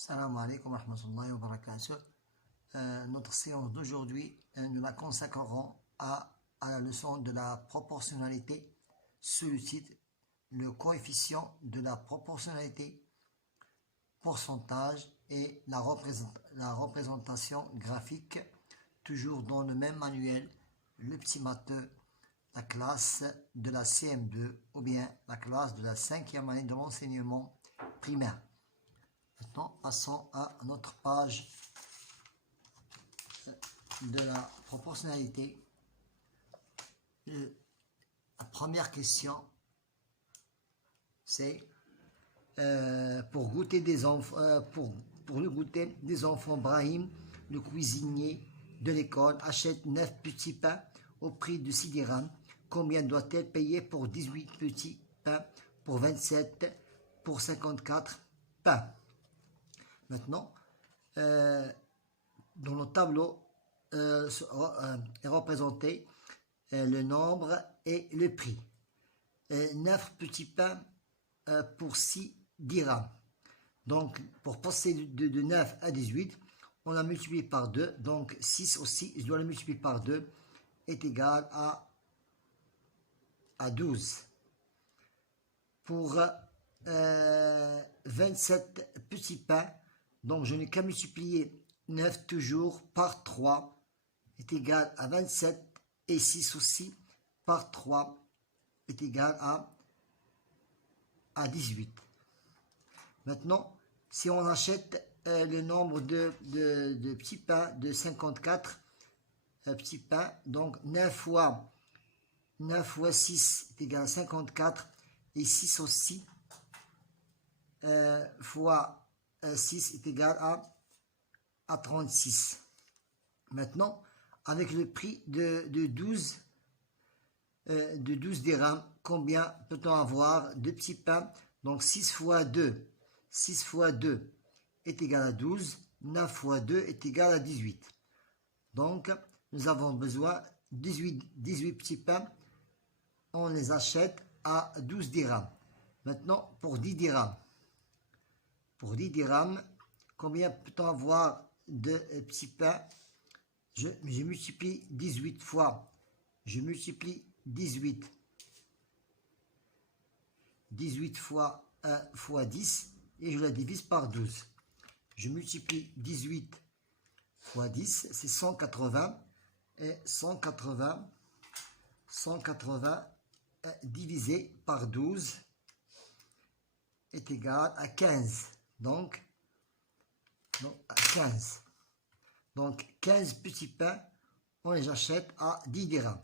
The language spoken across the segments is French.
Salam alaikum wa rahmatullahi wa barakatuh. Notre séance d'aujourd'hui, nous la consacrerons à la leçon de la proportionnalité sous le titre le coefficient de la proportionnalité, pourcentage et la représentation graphique, toujours dans le même manuel, le petit matheux, la classe de la CM2 ou bien la classe de la 5e année de l'enseignement primaire. Maintenant, passons à notre page de la proportionnalité. La première question, c'est pour le goûter des enfants, Brahim, le cuisinier de l'école, achète 9 petits pains au prix de 6 dirhams. Combien doit-elle payer pour 18 petits pains, pour 27, pour 54 pains? Maintenant, dans le tableau est représenté le nombre et le prix. 9 petits pains pour 6 dirhams. Donc, pour passer de 9 à 18, on a multiplié par 2. Donc, 6 aussi, je dois le multiplier par 2, est égal à 12. Pour 27 petits pains, donc je n'ai qu'à multiplier 9 toujours par 3 est égal à 27 et 6 aussi par 3 est égal à 18. Maintenant, si on achète le nombre de petits pains de 54 petits pains, donc 9 fois 6 est égal à 54 et 6 aussi fois 6 est égal à 36. Maintenant, avec le prix de 12 dirhams, combien peut-on avoir de petits pains? Donc 6 fois 2 est égal à 12, 9 fois 2 est égal à 18. Donc, nous avons besoin de 18 petits pains, on les achète à 12 dirhams. Maintenant, pour 10 dirhams. Pour 10 dirhams, combien peut-on avoir de petits pains? Je multiplie 18 fois. Je multiplie 18 fois 1 fois 10 et je la divise par 12. Je multiplie 18 fois 10, c'est 180. Et 180 divisé par 12 est égal à 15. Donc, à 15. Donc, 15 petits pains, on les achète à 10 dirhams.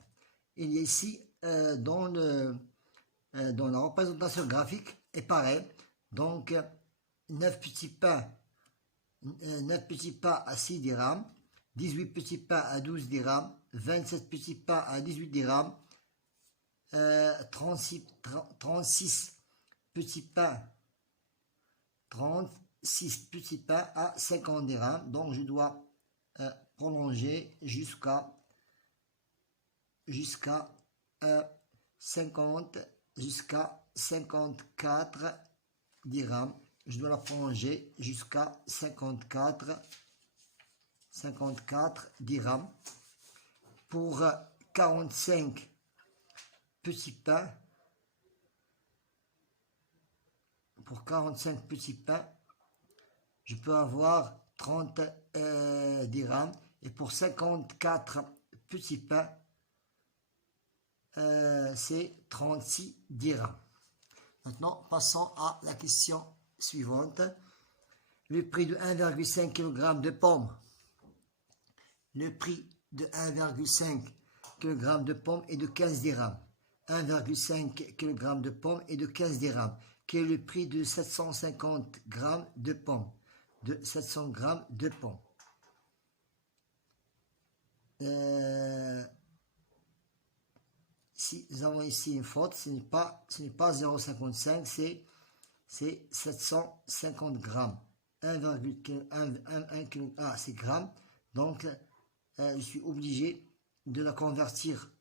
Il y a ici, dans la représentation graphique, est pareil. Donc, 9 petits pains à 6 dirhams, 18 petits pains à 12 dirhams, 27 petits pains à 18 dirhams, 36 petits pains à 50 dirhams. Donc, je dois prolonger jusqu'à 54 dirhams. Je dois la prolonger jusqu'à 54 dirhams. Pour 45 petits pains, je peux avoir 30 dirhams. Et pour 54 petits pains, c'est 36 dirhams. Maintenant, passons à la question suivante. Le prix de 1,5 kg de pommes. Le prix de 1,5 kg de pommes est de 15 dirhams. 1,5 kg de pommes est de 15 dirhams. Quel est le prix de 750 g de pommes? De 700 g de pommes. Si nous avons ici une faute, ce n'est pas 0,55, c'est 750 grammes. 1 kg, c'est grammes. Donc, je suis obligé de la convertir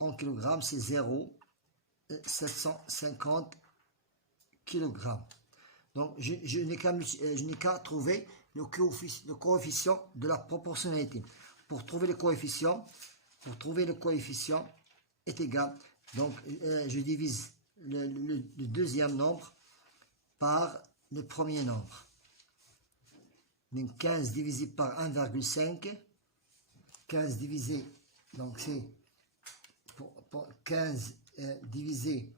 en kilogrammes, c'est 0,750 kg. Donc, je n'ai qu'à trouver le coefficient de la proportionnalité. Pour trouver le coefficient est égal. Donc, je divise le deuxième nombre par le premier nombre. Donc, 15 divisé par 1,5. 15 divisé, donc c'est pour 15 divisé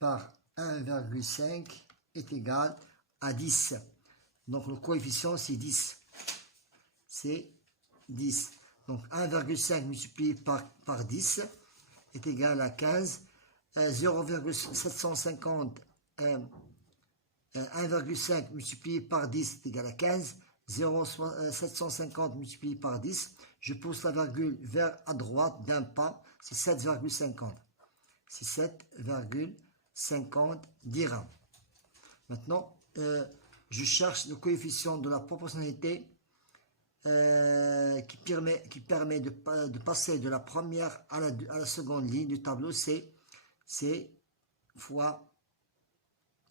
par 1,5 est égal à 10. Donc, le coefficient, c'est 10. C'est 10. Donc, 1,5 multiplié par 10 est égal à 15. 0,750, 1,5 multiplié par 10 est égal à 15. 0,750 multiplié par 10. Je pousse la virgule vers à droite d'un pas. C'est 7,50. C'est 7,50 dirhams. Maintenant, je cherche le coefficient de la proportionnalité qui permet de passer de la première à la seconde ligne du tableau. C'est fois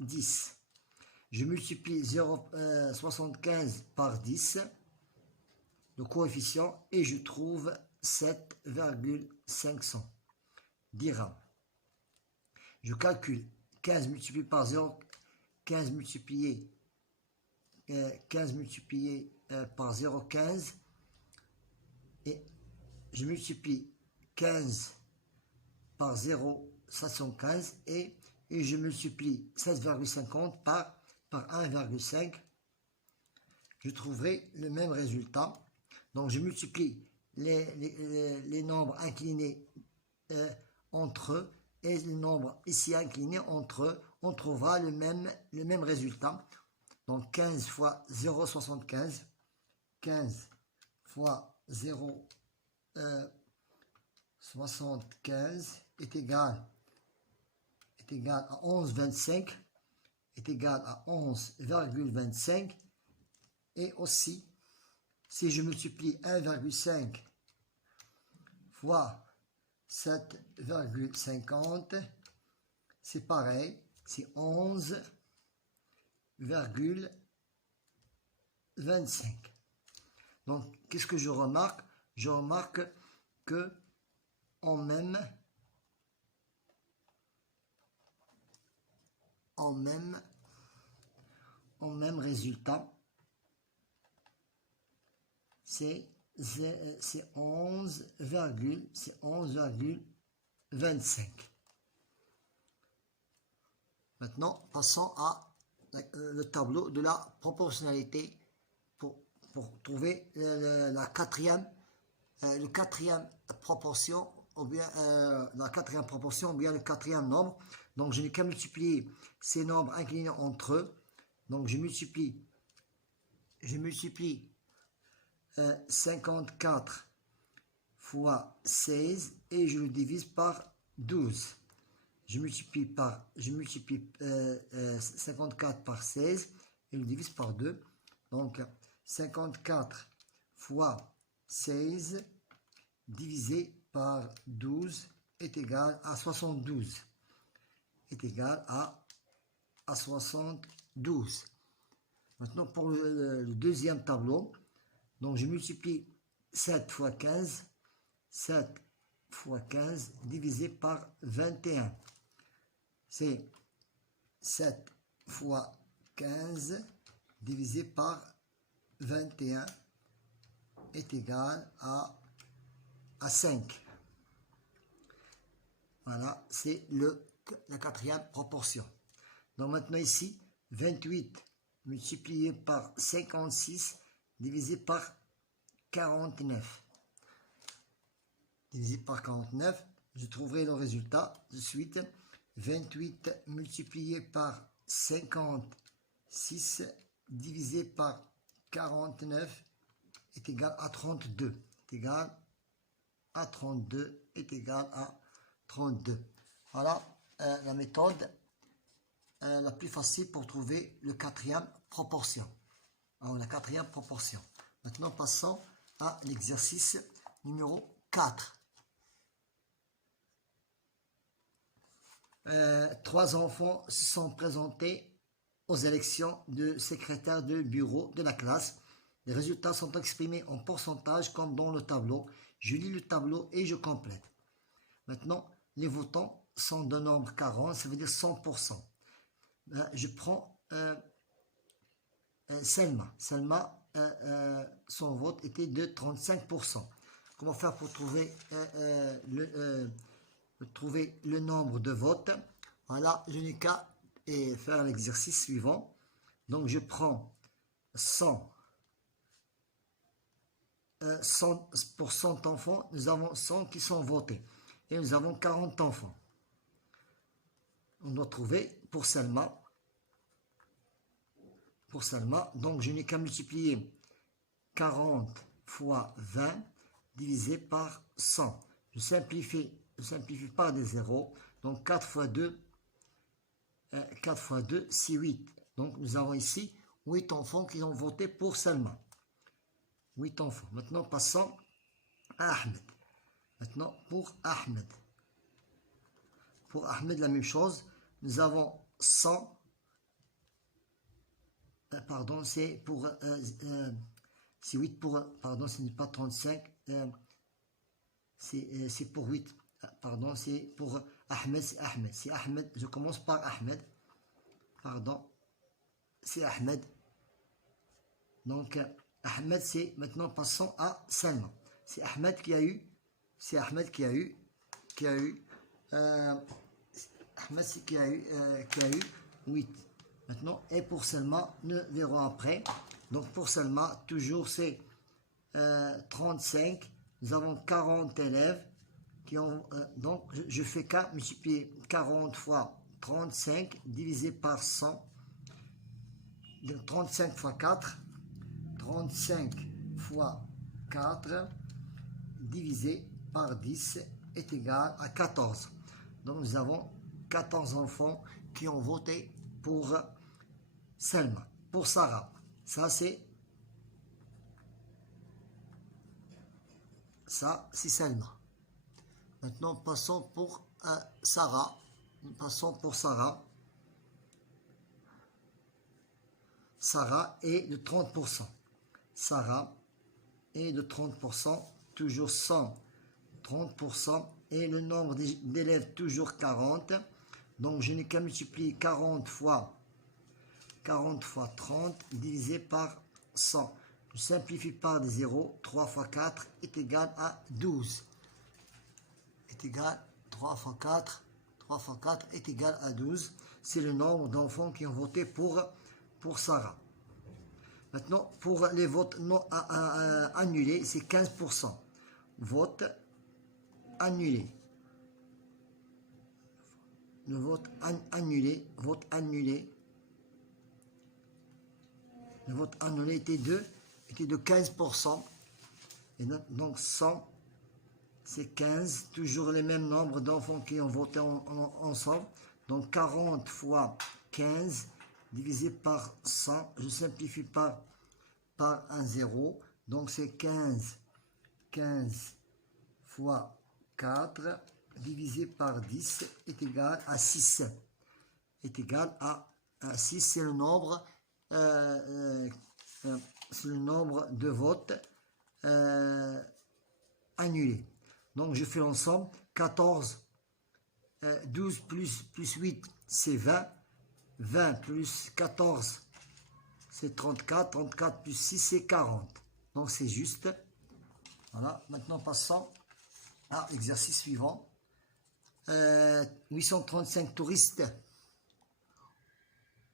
10. Je multiplie 0,75 par 10, le coefficient, et je trouve 7,500 dirhams. Je calcule 15 multiplié par 0, 15 multiplié par 0,15, et je multiplie 15 par 0,715 et je multiplie 16,50 par 1,5, je trouverai le même résultat. Donc, je multiplie les nombres inclinés entre eux et le nombre ici incliné entre eux. On trouvera le même résultat. Donc, 15 fois 0,75, 15 fois 0,75 est égal à 11,25, est égal à 11,25. Et aussi, si je multiplie 1,5 fois 7,50, c'est pareil, c'est 11,25. Donc, qu'est-ce que je remarque? Je remarque que en même résultat, c'est 11,25. Maintenant, passons à le tableau de la proportionnalité pour trouver la quatrième proportion, ou bien le quatrième nombre. Donc, je n'ai qu'à multiplier ces nombres inclinés entre eux. Donc, je multiplie 54 fois 16 et je le divise par 12. Je multiplie 54 par 16 et je le divise par 2. Donc, 54 fois 16 divisé par 12 est égal à 72. Est égal à 72. Maintenant, pour le deuxième tableau, donc je multiplie 7 fois 15, 7 fois 15 divisé par 21. C'est 7 fois 15 divisé par 21 est égal à 5. Voilà, c'est la quatrième proportion. Donc maintenant ici, 28 multiplié par 56 divisé par 49. Divisé par 49, je trouverai le résultat de suite. 28 multiplié par 56 divisé par 49 est égal à 32. Est égal à 32. Est égal à 32. Voilà la méthode la plus facile pour trouver le quatrième proportion. Alors, la quatrième proportion. Maintenant, passons à l'exercice numéro 4. 3 enfants se sont présentés aux élections de secrétaire de bureau de la classe. Les résultats sont exprimés en pourcentage comme dans le tableau. Je lis le tableau et je complète. Maintenant, les votants sont de nombre 40, ça veut dire 100%. Je prends Selma. Selma, son vote était de 35%. Comment faire pour trouver le nombre de votes? Voilà, je n'ai qu'à faire l'exercice suivant. Donc, je prends 100. 100 pour 100 enfants, nous avons 100 qui sont votés. Et nous avons 40 enfants. On doit trouver pour Selma. Donc je n'ai qu'à multiplier 40 fois 20 divisé par 100. Je simplifie par des zéros. Donc 4 fois 2, c'est 8. Donc nous avons ici 8 enfants qui ont voté pour Selma. 8 enfants. Maintenant passons à Ahmed. Maintenant pour Ahmed. Pour Ahmed, la même chose. Nous avons 100. Pardon, c'est pour... c'est 8 pour... Pardon, ce n'est pas 35. C'est pour 8. Pardon, c'est pour Ahmed. C'est Ahmed. C'est Ahmed. Je commence par Ahmed. Pardon. C'est Ahmed. Donc, Ahmed, c'est... Maintenant, passons à Selma. C'est Ahmed qui a eu... C'est Ahmed qui a eu... Ahmed, c'est qui a eu 8. Maintenant, et pour Selma, nous verrons après. Donc, pour Selma, toujours c'est 35. Nous avons 40 élèves qui ont... donc, je fais qu'à multiplier 40 fois 35 divisé par 100. Donc, 35 fois 4. 35 fois 4 divisé par 10 est égal à 14. Donc, nous avons 14 enfants qui ont voté pour Selma. Pour Sarah, ça c'est Selma. Maintenant, passons pour Sarah. Passons pour Sarah. Sarah est de 30%. Sarah est de 30%, toujours 100, 30%. Et le nombre d'élèves, toujours 40. Donc, je n'ai qu'à multiplier 40 fois 30 divisé par 100. Je simplifie par des zéros. 3 fois 4 est égal à 12. Est égal 3 fois 4. 3 fois 4 est égal à 12. C'est le nombre d'enfants qui ont voté pour Sarah. Maintenant, pour les votes non annulés, c'est 15%. Vote annulé. Le vote annulé. Le vote annulé était de 15%. Et donc 100, c'est 15. Toujours les mêmes nombres d'enfants qui ont voté ensemble. Donc 40 fois 15 divisé par 100. Je simplifie par un 0. Donc c'est 15 fois 4 divisé par 10 est égal à 6. Est égal à 6. C'est le nombre... c'est le nombre de votes annulés. Donc je fais l'ensemble. 14, 12 plus 8, c'est 20. 20 plus 14, c'est 34. 34 plus 6, c'est 40. Donc c'est juste. Voilà. Maintenant passons à l'exercice suivant. 835 touristes.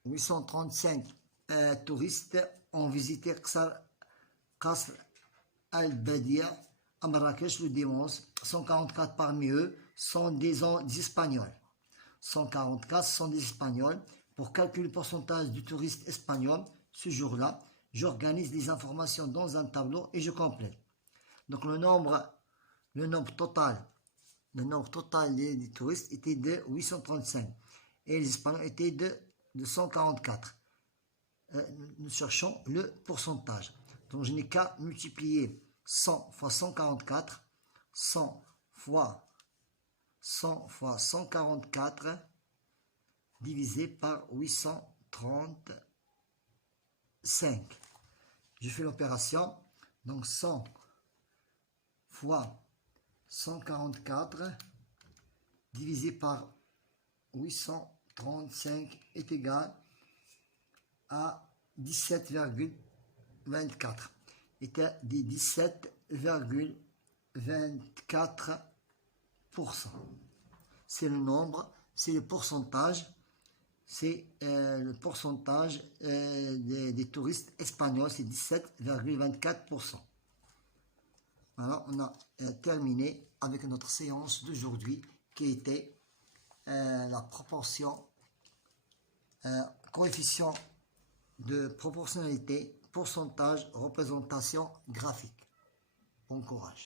835 touristes ont visité Qasr al-Badia à Marrakech le dimanche. 144 parmi eux sont des Espagnols. 144 sont des Espagnols. Pour calculer le pourcentage du touriste espagnol ce jour-là, j'organise les informations dans un tableau et je complète. Donc le nombre total des touristes était de 835 et les Espagnols étaient de 144. Nous cherchons le pourcentage. Donc je n'ai qu'à multiplier 100 fois 144, 100 fois 144 divisé par 835. 135. Je fais l'opération, donc 100 fois 144 divisé par 835 est égal à 17,24. Était des 17,24%. C'est le nombre, c'est le pourcentage, c'est le pourcentage des touristes espagnols, c'est 17,24%. Voilà, on a terminé avec notre séance d'aujourd'hui qui était la proportion, coefficient de proportionnalité, pourcentage, représentation graphique. Bon courage.